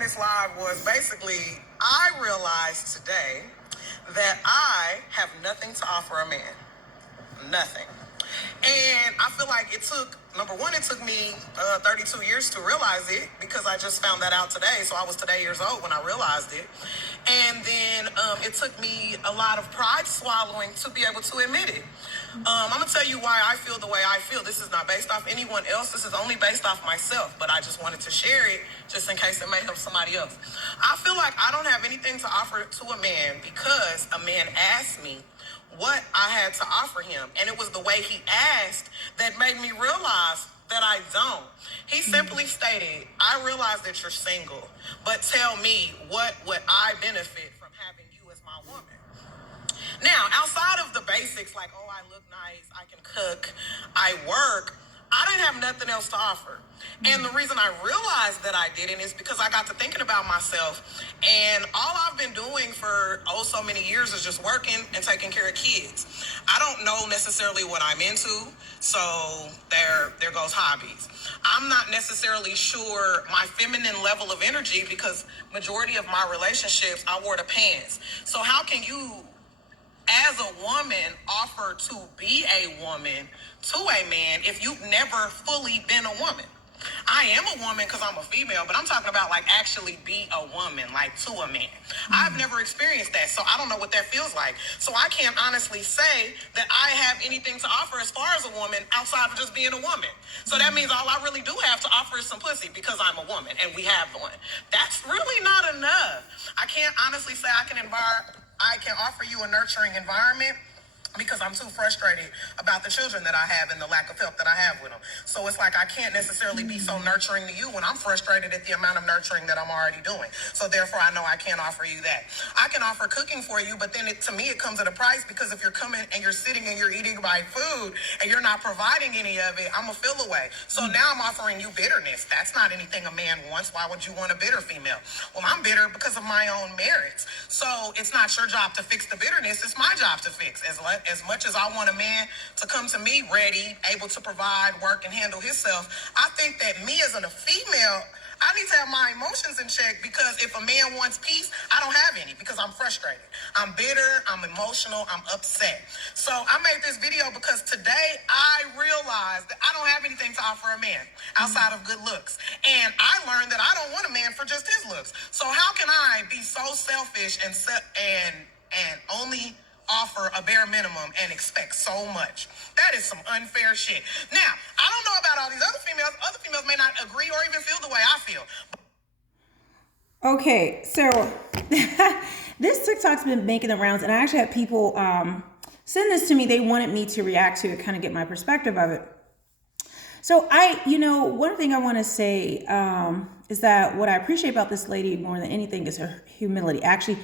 this live was basically, I realized today that I have nothing to offer a man. Nothing. And I feel like it took, number one, it took me 32 years to realize it, because I just found that out today. So I was today years old when I realized it. And then it took me a lot of pride swallowing to be able to admit it. I'm going to tell you why I feel the way I feel. This is not based off anyone else. This is only based off myself. But I just wanted to share it just in case it may help somebody else. I feel like I don't have anything to offer to a man because a man asked me what I had to offer him. And it was the way he asked that made me realize that I don't. He simply stated, I realize that you're single, but tell me, what would I benefit from having you as my woman? Now, outside of the basics, like, oh, I look nice, I can cook, I work, I didn't have nothing else to offer. And the reason I realized that I didn't is because I got to thinking about myself, and all I've been doing for so many years is just working and taking care of kids. I don't know necessarily what I'm into, so there goes hobbies. I'm not necessarily sure my feminine level of energy, because majority of my relationships, I wore the pants. So how can you, as a woman, offer to be a woman to a man if you've never fully been a woman? I am a woman because I'm a female, but I'm talking about like actually be a woman, like to a man. I've never experienced that, so I don't know what that feels like. So I can't honestly say that I have anything to offer as far as a woman outside of just being a woman. So that means all I really do have to offer is some pussy because I'm a woman and we have one. That's really not enough. I can't honestly say I can offer you a nurturing environment, because I'm too frustrated about the children that I have and the lack of help that I have with them. So it's like I can't necessarily be so nurturing to you when I'm frustrated at the amount of nurturing that I'm already doing. So therefore, I know I can't offer you that. I can offer cooking for you, but then to me, it comes at a price, because if you're coming and you're sitting and you're eating my food and you're not providing any of it, I'm a feel away. So now I'm offering you bitterness. That's not anything a man wants. Why would you want a bitter female? Well, I'm bitter because of my own merits. So it's not your job to fix the bitterness. It's my job to fix. As much as I want a man to come to me ready, able to provide, work, and handle himself, I think that me as a female, I need to have my emotions in check, because if a man wants peace, I don't have any, because I'm frustrated. I'm bitter, I'm emotional, I'm upset. So I made this video because today I realized that I don't have anything to offer a man outside of good looks. And I learned that I don't want a man for just his looks. So how can I be so selfish and only offer a bare minimum and expect so much? That is some unfair shit. Now, I don't know about all these other females. Other females may not agree or even feel the way I feel. Okay, so this TikTok's been making the rounds, and I actually had people send this to me. They wanted me to react to it, kind of get my perspective of it. So one thing I want to say is that what I appreciate about this lady more than anything is her humility, actually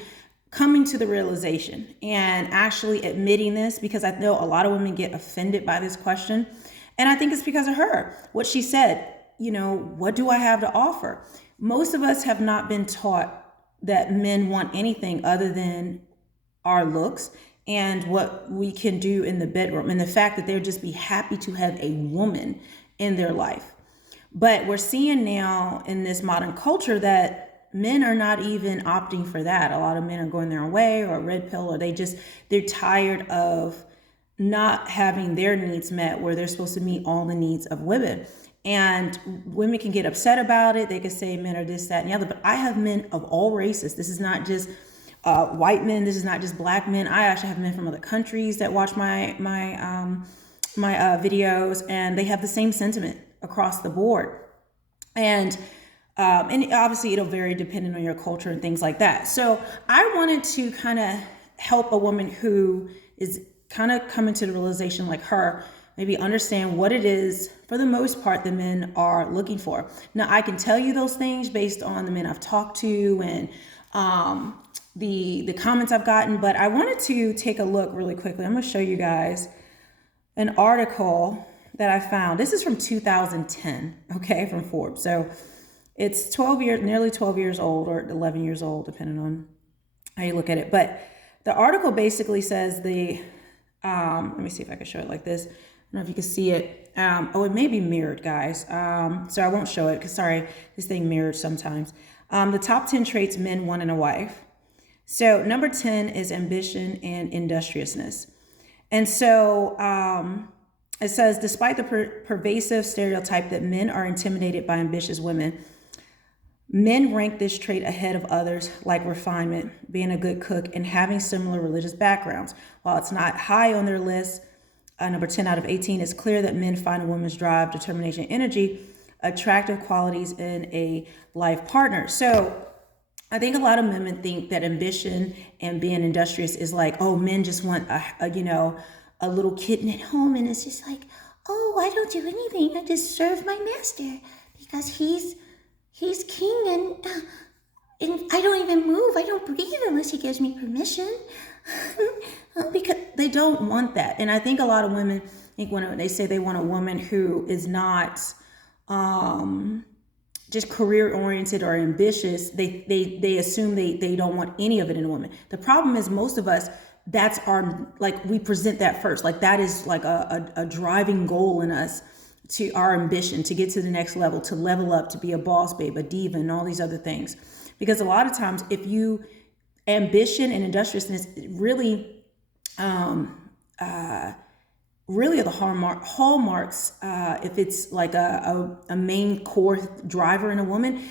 coming to the realization and actually admitting this, because I know a lot of women get offended by this question. And I think it's because of her. What she said, what do I have to offer? Most of us have not been taught that men want anything other than our looks and what we can do in the bedroom, and the fact that they'll just be happy to have a woman in their life. But we're seeing now in this modern culture that men are not even opting for that. A lot of men are going their own way, or a red pill, or they're tired of not having their needs met, where they're supposed to meet all the needs of women. And women can get upset about it. They can say men are this, that, and the other. But I have men of all races. This is not just white men. This is not just black men. I actually have men from other countries that watch my videos, and they have the same sentiment across the board. And obviously it'll vary depending on your culture and things like that. So I wanted to kind of help a woman who is kind of coming to the realization like her, maybe understand what it is, for the most part, the men are looking for. Now, I can tell you those things based on the men I've talked to and the comments I've gotten, but I wanted to take a look really quickly. I'm going to show you guys an article that I found. This is from 2010, okay, from Forbes. So it's 12 years, nearly 12 years old, or 11 years old, depending on how you look at it. But the article basically says let me see if I can show it like this. I don't know if you can see it. It may be mirrored, guys. So I won't show it because, sorry, this thing mirrored sometimes. The top 10 traits men want in a wife. So number 10 is ambition and industriousness. And so it says, despite the pervasive stereotype that men are intimidated by ambitious women, men rank this trait ahead of others like refinement, being a good cook, and having similar religious backgrounds. While it's not high on their list, number 10 out of 18, it's clear that men find a woman's drive, determination, energy attractive qualities in a life partner. So I think a lot of women think that ambition and being industrious is like, oh, men just want a little kitten at home, and it's just like, oh, I don't do anything. I just serve my master because he's king, and I don't even move. I don't breathe unless he gives me permission. Because they don't want that. And I think a lot of women think when they say they want a woman who is not just career oriented or ambitious, they assume they don't want any of it in a woman. The problem is most of us, that's our, like, we present that first. Like that is like a driving goal in us, to our ambition to get to the next level, to level up, to be a boss babe, a diva, and all these other things. Because a lot of times ambition and industriousness really really are the hallmarks. If it's like a main core driver in a woman,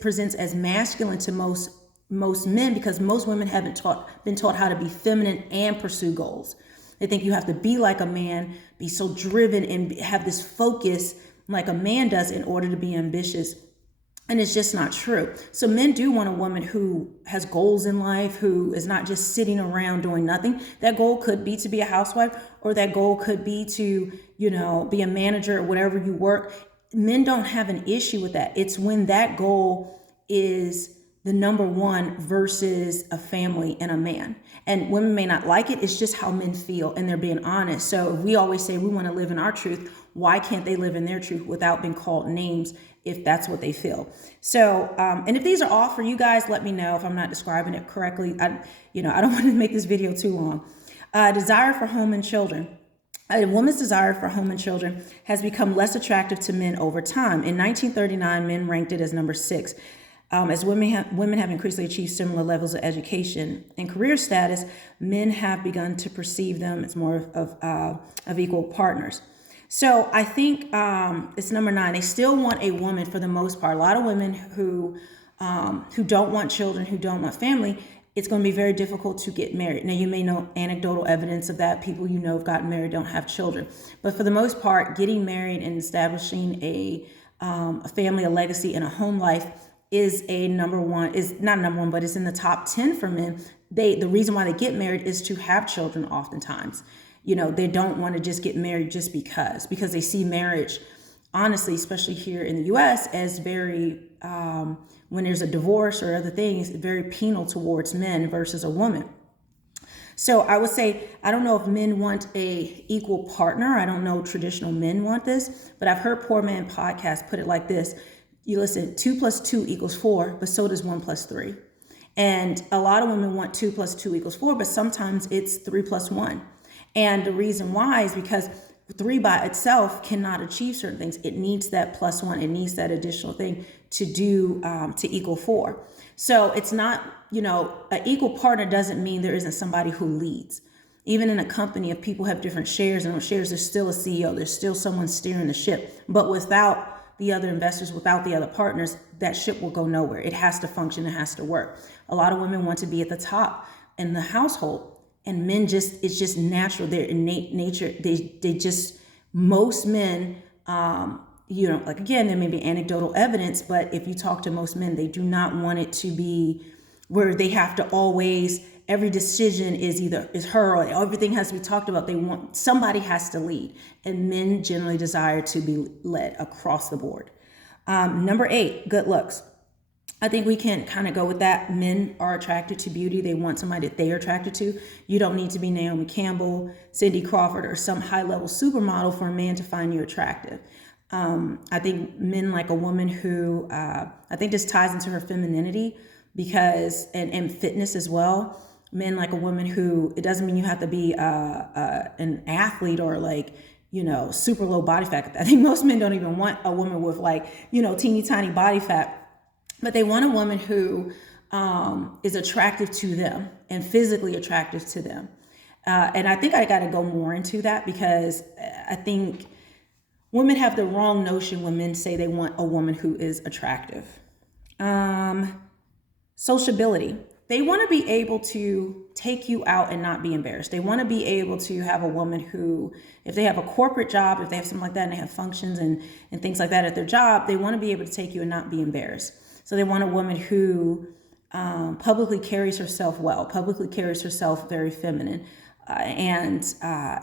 presents as masculine to most men, because most women haven't been taught how to be feminine and pursue goals. They think you have to be like a man, be so driven, and have this focus like a man does in order to be ambitious. And it's just not true. So men do want a woman who has goals in life, who is not just sitting around doing nothing. That goal could be to be a housewife, or that goal could be to, be a manager or whatever you work. Men don't have an issue with that. It's when that goal is the number one versus a family and a man. And women may not like it. It's just how men feel, and they're being honest. So if we always say we want to live in our truth, why can't they live in their truth without being called names if that's what they feel? So, and if these are off for you guys, let me know if I'm not describing it correctly. I don't want to make this video too long. Desire for home and children. A woman's desire for home and children has become less attractive to men over time. In 1939, men ranked it as number 6. As women have increasingly achieved similar levels of education and career status, men have begun to perceive them as more of equal partners. So I think it's number 9. They still want a woman for the most part. A lot of women who don't want children, who don't want family, it's going to be very difficult to get married. Now, you may know anecdotal evidence of that. People have gotten married, don't have children. But for the most part, getting married and establishing a family, a legacy, and a home life is not number one, but it's in the top 10 for men. The reason why they get married is to have children oftentimes. They don't want to just get married just because they see marriage, honestly, especially here in the US, as very, when there's a divorce or other things, very penal towards men versus a woman. So I would say, I don't know if men want a equal partner. I don't know traditional men want this, but I've heard Poor Man Podcast put it like this. You listen, 2 + 2 = 4, but so does 1 + 3. And a lot of women want 2 + 2 = 4, but sometimes it's 3 + 1. And the reason why is because 3 by itself cannot achieve certain things. It needs that +1. It needs that additional thing to do to equal 4. So it's not, an equal partner doesn't mean there isn't somebody who leads. Even in a company, if people have different shares, and those shares, there's still a CEO, there's still someone steering the ship. But without the other investors, without the other partners, that ship will go nowhere. It has to function, it has to work. A lot of women want to be at the top in the household, and men it's just natural, their innate nature. Most men, like, again, there may be anecdotal evidence, but if you talk to most men, they do not want it to be where they have to always, every decision is her, or everything has to be talked about. Somebody has to lead, and men generally desire to be led across the board. Number 8, good looks. I think we can kind of go with that. Men are attracted to beauty. They want somebody that they are attracted to. You don't need to be Naomi Campbell, Cindy Crawford, or some high-level supermodel for a man to find you attractive. I think men like a woman who, I think this ties into her femininity, because, and fitness as well. Men like a woman who, it doesn't mean you have to be an athlete or super low body fat. I think most men don't even want a woman with teeny tiny body fat. but they want a woman who is attractive to them and physically attractive to them. And I think I got to go more into that, because I think women have the wrong notion when men say they want a woman who is attractive. Sociability. They want to be able to take you out and not be embarrassed. They want to be able to have a woman who, if they have a corporate job, if they have something like that, and they have functions and things like that at their job, they want to be able to take you and not be embarrassed. So they want a woman who publicly carries herself well, publicly carries herself very feminine, and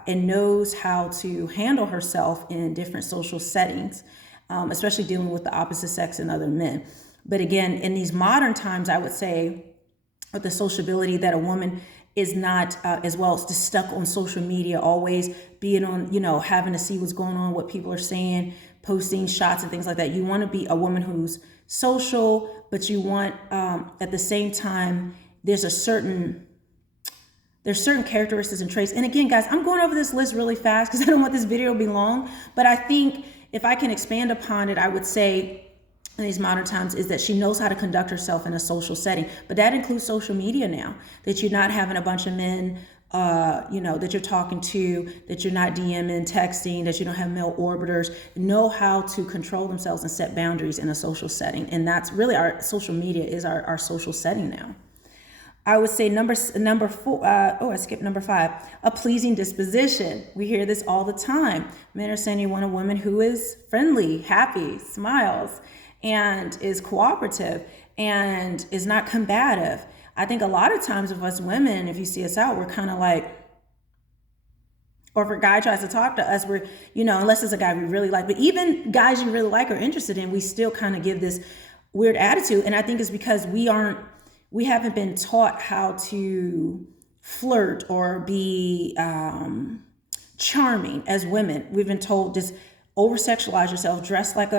knows how to handle herself in different social settings, especially dealing with the opposite sex and other men. But again, in these modern times, I would say with the sociability, that a woman is not as well as just stuck on social media, always being on, having to see what's going on, what people are saying, posting shots and things like that. You want to be a woman who's social, but you want, at the same time, there's certain characteristics and traits. And again, guys, I'm going over this list really fast because I don't want this video to be long, but I think if I can expand upon it, I would say in these modern times is that she knows how to conduct herself in a social setting. But that includes social media now, that you're not having a bunch of men, that you're talking to, that you're not DMing, texting, that you don't have male orbiters, know how to control themselves and set boundaries in a social setting. And that's really our social media is our social setting now. I would say number 4, I skipped number 5, a pleasing disposition. We hear this all the time. Men are saying you want a woman who is friendly, happy, smiles, and is cooperative and is not combative. I think a lot of times of us women, if you see us out, we're kind of like, or if a guy tries to talk to us, we're, unless it's a guy we really like, but even guys you really like or interested in, we still kind of give this weird attitude. And I think it's because we haven't been taught how to flirt or be charming as women. We've been told just over-sexualize yourself, dress like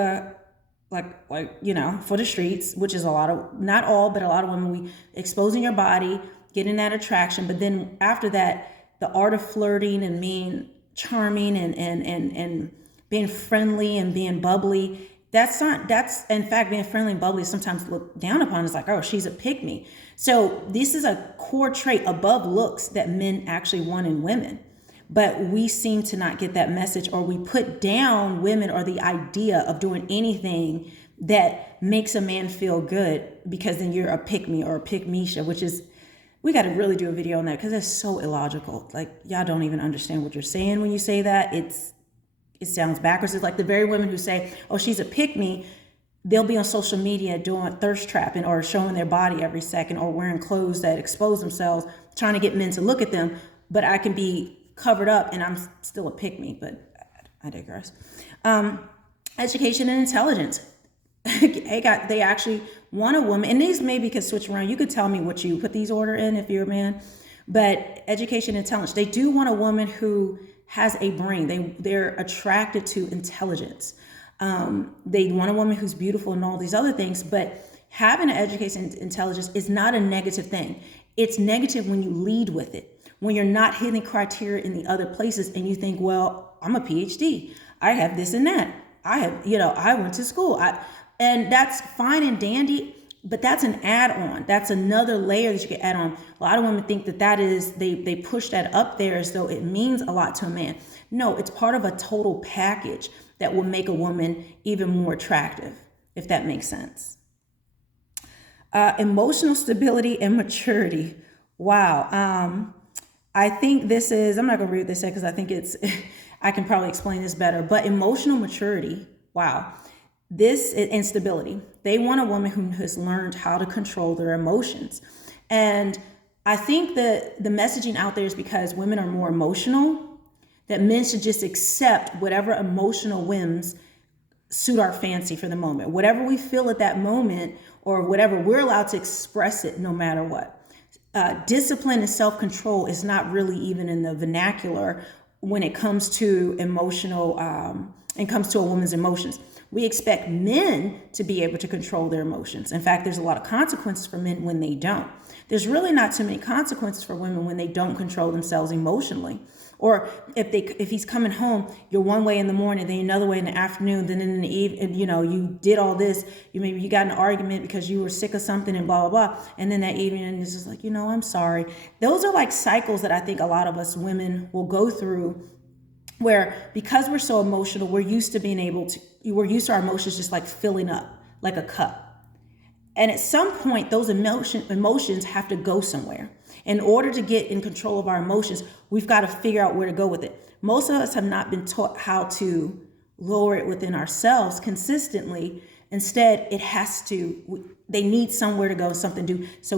for the streets, which is not all, but a lot of women, we exposing your body, getting that attraction. But then after that, the art of flirting and being charming and being friendly and being bubbly, that's in fact, being friendly and bubbly is sometimes looked down upon. It's like, oh, she's a pick-me. So this is a core trait above looks that men actually want in women. But we seem to not get that message, or we put down women or the idea of doing anything that makes a man feel good, because then you're a pick-me or a pick-misha, which is, we got to really do a video on that, because it's so illogical. Like, y'all don't even understand what you're saying when you say that. It sounds backwards. It's like the very women who say, oh, she's a pick-me, they'll be on social media doing thirst trapping or showing their body every second, or wearing clothes that expose themselves, trying to get men to look at them. But I can be covered up and I'm still a pick-me, but I digress. Education and intelligence. They actually want a woman, and these maybe could switch around. You could tell me what you put these order in if you're a man, but education and intelligence. They do want a woman who has a brain. They're attracted to intelligence. They want a woman who's beautiful and all these other things, but having an education and intelligence is not a negative thing. It's negative when you lead with it. When you're not hitting criteria in the other places and you think, well, I'm a PhD, I have this and that, I went to school, and that's fine and dandy, but that's an add-on. That's another layer that you can add on. A lot of women think that is, they push that up there as though it means a lot to a man. No, it's part of a total package that will make a woman even more attractive, if that makes sense. Emotional stability and maturity. Wow. I think this is, I'm not going to read this because I think I can probably explain this better, but emotional maturity. Wow. This is instability. They want a woman who has learned how to control their emotions. And I think that the messaging out there is because women are more emotional, that men should just accept whatever emotional whims suit our fancy for the moment. Whatever we feel at that moment, or whatever, we're allowed to express it no matter what. Discipline and self-control is not really even in the vernacular when it comes to emotional, and comes to a woman's emotions. We expect men to be able to control their emotions. In fact, there's a lot of consequences for men when they don't. There's really not too many consequences for women when they don't control themselves emotionally. Or if he's coming home, you're one way in the morning, then another way in the afternoon, then in the evening, you did all this. Maybe you got in an argument because you were sick of something and blah, blah, blah. And then that evening it's just like, I'm sorry. Those are like cycles that I think a lot of us women will go through, where because we're so emotional, we're used to our emotions just like filling up like a cup. And at some point, those emotions have to go somewhere. In order to get in control of our emotions, we've got to figure out where to go with it. Most of us have not been taught how to lower it within ourselves consistently. Instead, they need somewhere to go, something to do. So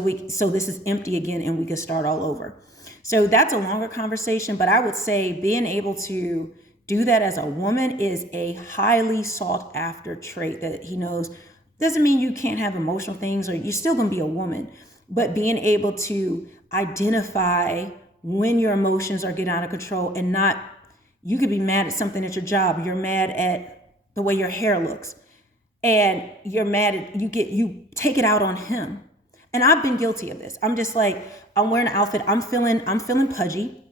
this is empty again and we can start all over. So that's a longer conversation, but I would say being able to do that as a woman is a highly sought after trait that he knows. Doesn't mean you can't have emotional things or you're still going to be a woman, but being able to identify when your emotions are getting out of control and you could be mad at something at your job. You're mad at the way your hair looks and you're mad at, you take it out on him. And I've been guilty of this. I'm just like, I'm wearing an outfit. I'm feeling pudgy.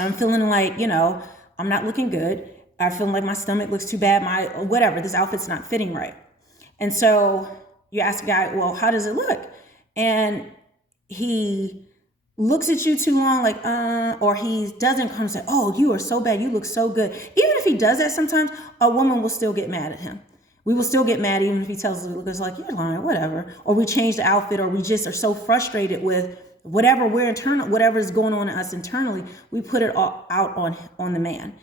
I'm feeling like, I'm not looking good. I feel like my stomach looks too bad. This outfit's not fitting right. And so you ask a guy, well, how does it look? And he looks at you too long, like, or he doesn't come and say, oh, you are so bad. You look so good. Even if he does that sometimes, a woman will still get mad at him. We will still get mad even if he tells us, it's like, you're lying, whatever. Or we change the outfit, or we just are so frustrated with whatever is going on in us internally, we put it all out on the man.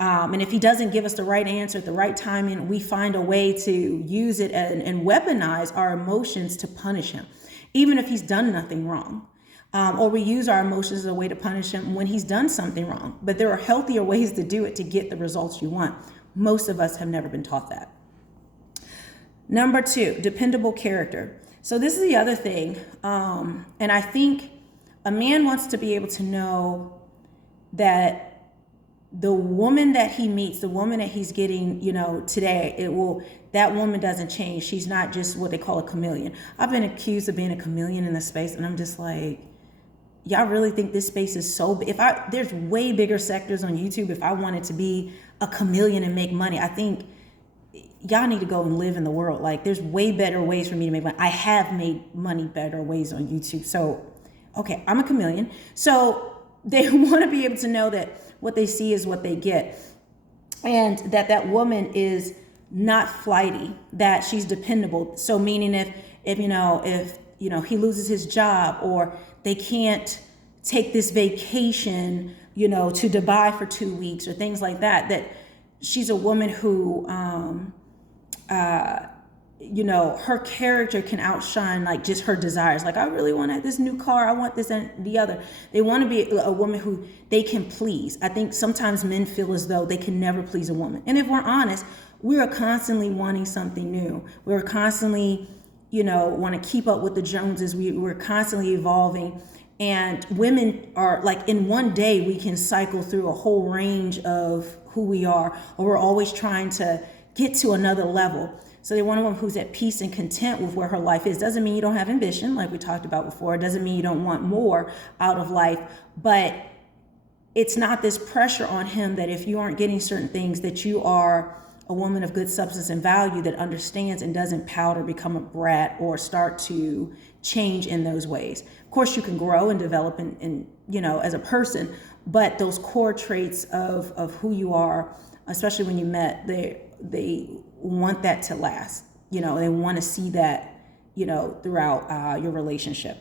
And if he doesn't give us the right answer at the right timing, we find a way to use it and weaponize our emotions to punish him, even if he's done nothing wrong. Or we use our emotions as a way to punish him when he's done something wrong. But there are healthier ways to do it to get the results you want. Most of us have never been taught that. Number 2, dependable character. So this is the other thing. And I think a man wants to be able to know that the woman that he meets, the woman that he's getting, today, that woman doesn't change. She's not just what they call a chameleon. I've been accused of being a chameleon in this space, and I'm just like, y'all really think this space is so big? There's way bigger sectors on YouTube. If I wanted to be a chameleon and make money, I think y'all need to go and live in the world. Like, there's way better ways for me to make money. I have made money better ways on YouTube. So, okay, I'm a chameleon. So they want to be able to know that what they see is what they get. And that woman is not flighty, that she's dependable. So meaning if he loses his job, or they can't take this vacation, to Dubai for 2 weeks or things like that, that she's a woman who, her character can outshine like just her desires. Like, I really want this new car. I want this and the other. They want to be a woman who they can please. I think sometimes men feel as though they can never please a woman. And if we're honest, we are constantly wanting something new. We're constantly, want to keep up with the Joneses. We're constantly evolving. And women are like, in one day, we can cycle through a whole range of who we are, or we're always trying to get to another level. So they want a woman who's at peace and content with where her life is. Doesn't mean you don't have ambition, like we talked about before. It doesn't mean you don't want more out of life, but it's not this pressure on him that if you aren't getting certain things, that you are a woman of good substance and value that understands and doesn't pout or become a brat or start to change in those ways. Of course, you can grow and develop and as a person, but those core traits of who you are, especially when you met, they want that to last. They want to see that, throughout your relationship.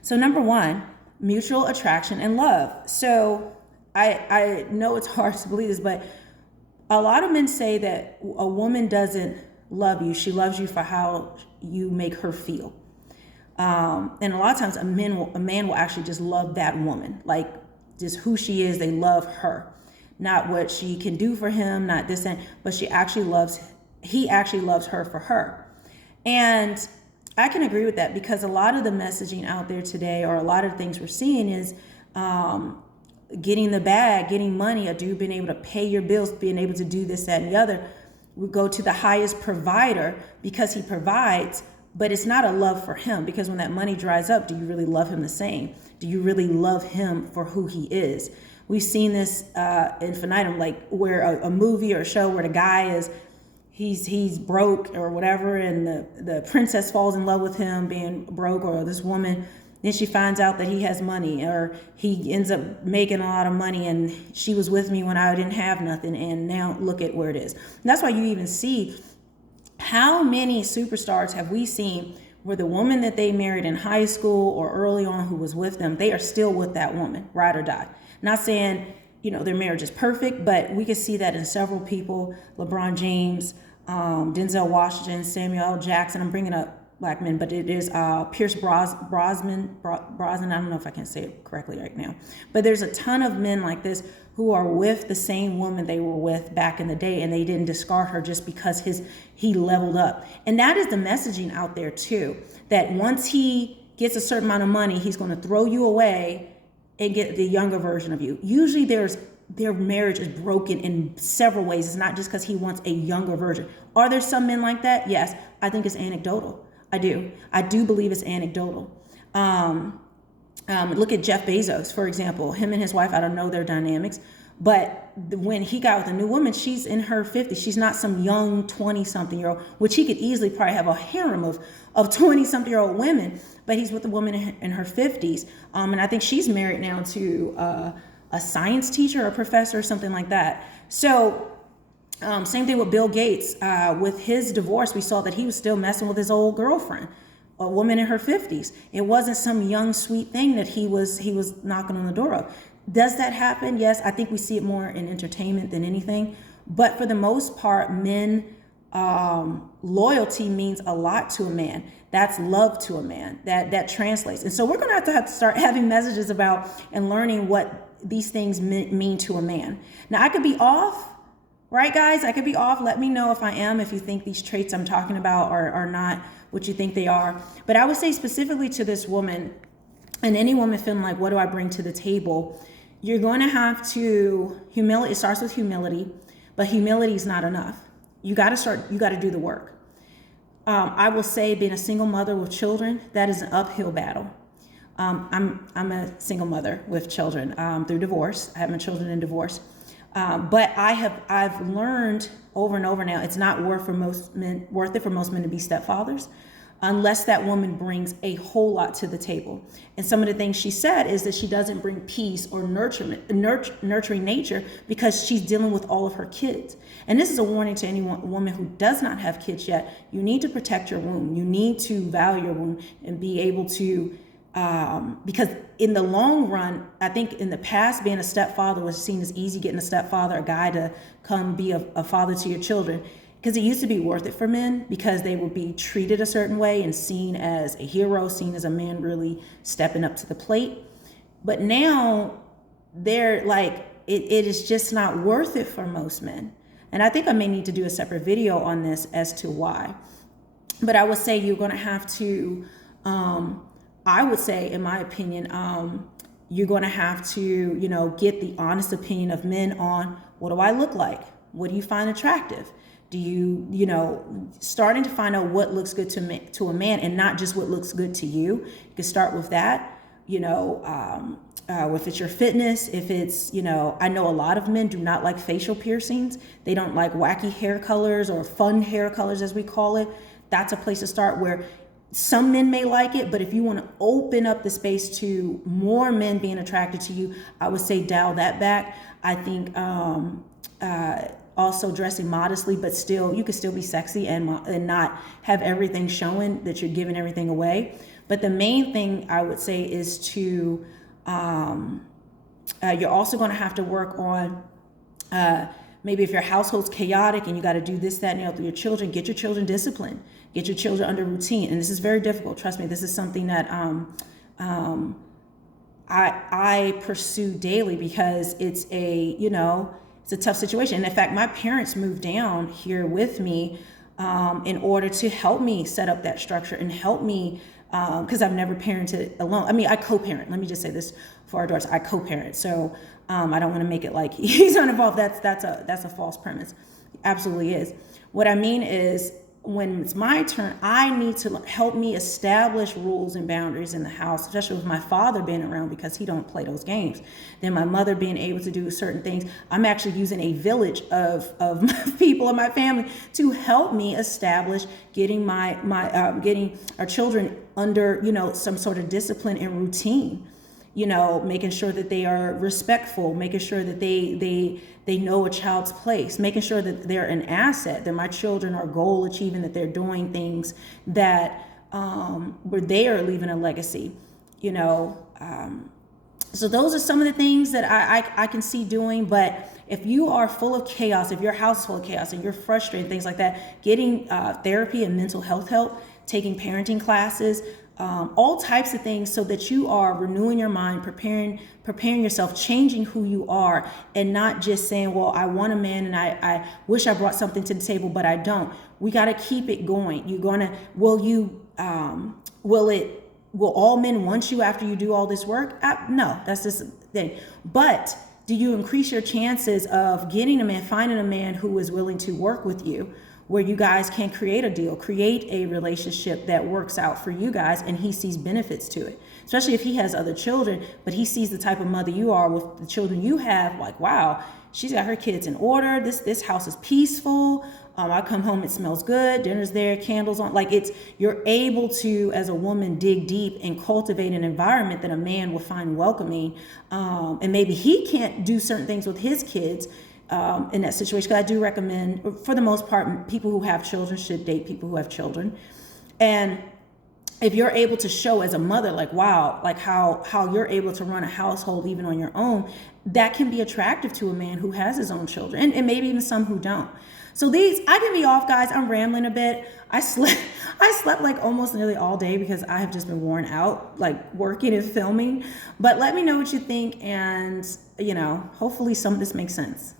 So number 1, mutual attraction and love. So I know it's hard to believe this, but a lot of men say that a woman doesn't love you. She loves you for how you make her feel. And a lot of times a man will actually just love that woman, like just who she is. They love her, not what she can do for him, not this and, but he actually loves her for her. And I can agree with that, because a lot of the messaging out there today, or a lot of the things we're seeing, is getting the bag, getting money, a dude being able to pay your bills, being able to do this, that, and the other. We go to the highest provider because he provides, but it's not a love for him, because when that money dries up, do you really love him the same? Do you really love him for who he is? We've seen this infinitum, like where a movie or a show where the guy is, he's broke or whatever, and the princess falls in love with him being broke, or this woman, then she finds out that he has money, or he ends up making a lot of money, and she was with me when I didn't have nothing, and now look at where it is. And that's why you even see, how many superstars have we seen where the woman that they married in high school or early on who was with them, they are still with that woman, ride or die. Not saying, their marriage is perfect, but we can see that in several people. LeBron James, Denzel Washington, Samuel L. Jackson. I'm bringing up black men, but it is Pierce Brosnan. I don't know if I can say it correctly right now. But there's a ton of men like this who are with the same woman they were with back in the day, and they didn't discard her just because he leveled up. And that is the messaging out there too, that once he gets a certain amount of money, he's going to throw you away and get the younger version of you. Usually their marriage is broken in several ways. It's not just because he wants a younger version. Are there some men like that? Yes. I think it's anecdotal. I do believe it's anecdotal. Look at Jeff Bezos, for example. Him and his wife, I don't know their dynamics, but when he got with a new woman, she's in her 50s. She's not some young 20-something-year-old, which he could easily probably have a harem of 20-something-year-old women, but he's with a woman in her 50s. And I think she's married now to a science teacher or a professor or something like that. So same thing with Bill Gates. With his divorce, we saw that he was still messing with his old girlfriend, a woman in her 50s. It wasn't some young, sweet thing that he was knocking on the door of. Does that happen? Yes, I think we see it more in entertainment than anything. But for the most part, men, loyalty means a lot to a man. That's love to a man. That translates. And so we're going to have to start having messages about and learning what these things mean to a man. Now, I could be off. Right, guys? I could be off. Let me know if I am, if you think these traits I'm talking about are not what you think they are. But I would say specifically to this woman, and any woman feeling like, what do I bring to the table? You're going to have to, humility, it starts with humility, but humility is not enough. You got to do the work. I will say, being a single mother with children, that is an uphill battle. I'm a single mother with children through divorce. I have my children in divorce. But I've learned over and over now, it's not worth it for most men to be stepfathers unless that woman brings a whole lot to the table. And some of the things she said is that she doesn't bring peace or nurturing nature because she's dealing with all of her kids. And this is a warning to any woman who does not have kids yet. You need to protect your womb. You need to value your womb and be able to because in the long run, I think in the past, being a stepfather was seen as easy, getting a stepfather, a guy to come be a father to your children, because it used to be worth it for men because they would be treated a certain way and seen as a hero, seen as a man really stepping up to the plate. But now they're like, it is just not worth it for most men. And I think I may need to do a separate video on this as to why. But I would say you're going to have to, I would say, in my opinion, you're going to have to, get the honest opinion of men on, what do I look like? What do you find attractive? Do you, starting to find out what looks good to a man and not just what looks good to you. You can start with that, if it's your fitness, if it's, I know a lot of men do not like facial piercings. They don't like wacky hair colors or fun hair colors, as we call it. That's a place to start where some men may like it, but if you want to open up the space to more men being attracted to you, I would say dial that back. I think also dressing modestly, but still, you could still be sexy and not have everything showing that you're giving everything away. But the main thing I would say is to, you're also going to have to work on, maybe if your household's chaotic and you got to do this, that, and the other with your children, get your children disciplined, get your children under routine. And this is very difficult. Trust me, this is something that I pursue daily because it's it's a tough situation. And in fact, my parents moved down here with me in order to help me set up that structure and help me, because I've never parented alone. I mean, I co-parent. Let me just say this for our daughters. I co-parent. So I don't want to make it like he's not involved. That's a false premise. Absolutely is. What I mean is when it's my turn, I need to help me establish rules and boundaries in the house, especially with my father being around because he don't play those games. Then my mother being able to do certain things. I'm actually using a village of people in my family to help me establish getting getting our children under, some sort of discipline and routine. Making sure that they are respectful, making sure that they know a child's place, making sure that they're an asset, that my children are goal achieving, that they're doing things that where they are leaving a legacy. So those are some of the things that I can see doing. But if you are full of chaos, if your house is full of chaos and you're frustrated, things like that, getting therapy and mental health help, taking parenting classes, all types of things, so that you are renewing your mind, preparing yourself, changing who you are, and not just saying, well, I want a man and I wish I brought something to the table, but I don't. We got to keep it going. Will all men want you after you do all this work? No, that's just the thing. But do you increase your chances of getting a man, finding a man who is willing to work with you, where you guys can create a deal, create a relationship that works out for you guys, and he sees benefits to it? Especially if he has other children, but he sees the type of mother you are with the children you have, like, wow, she's got her kids in order. This house is peaceful. I come home, it smells good. Dinner's there, candles on. You're able to, as a woman, dig deep and cultivate an environment that a man will find welcoming. And maybe he can't do certain things with his kids in that situation. Because I do recommend, for the most part, people who have children should date people who have children. And if you're able to show as a mother, how you're able to run a household even on your own, that can be attractive to a man who has his own children, and maybe even some who don't. So I can be off, guys. I'm rambling a bit. I slept almost nearly all day because I have just been worn out, working and filming. But let me know what you think, and hopefully some of this makes sense.